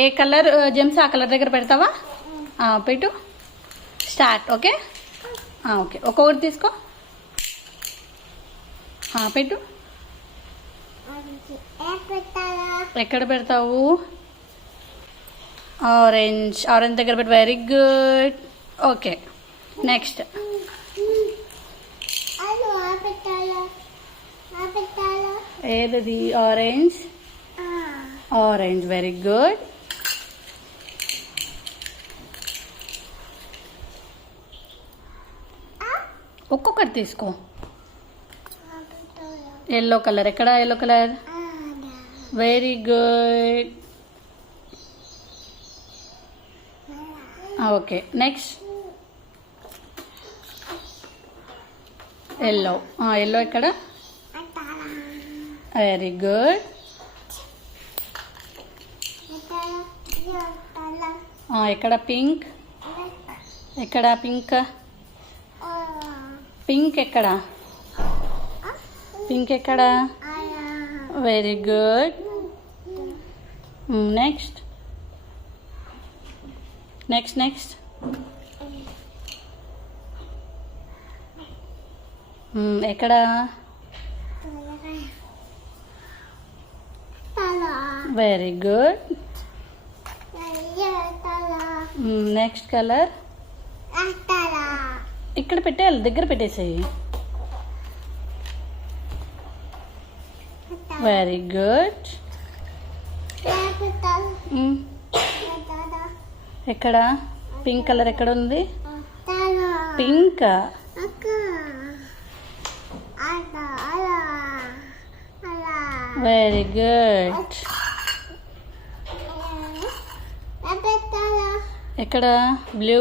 ఏ colour Gems ఆ కలర్ దగ్గర పెడతావా? పెట్టు. స్టార్ట్. ఓకే ఓకే, ఒక్కొక్కటి తీసుకో. పెట్టు. ఎక్కడ పెడతావు? ఆరెంజ్. ఆరెంజ్ దగ్గర పెట్టు. Very good. Okay, next. ఏది? ఆరెంజ్. Orange, very good. ఒక్కొక్కటి తీసుకో. Yellow colour. ఎక్కడ yellow colour? Very good. Okay, next. Yellow. Yellow ఎక్కడ? Very good. ఎక్కడ? పింక్. ఎక్కడ పింక్? పింక్ ఎక్కడ? పింక్ ఎక్కడ? Very good. Next next next. ఎక్కడ? Very good. Next colour. ఇక్కడ పెట్టేయాలి, దగ్గర పెట్టేసేయి. Very good. ఎక్కడ? పింక్ కలర్ ఎక్కడ ఉంది? పింక్. Very good. ఎక్కడ? బ్లూ.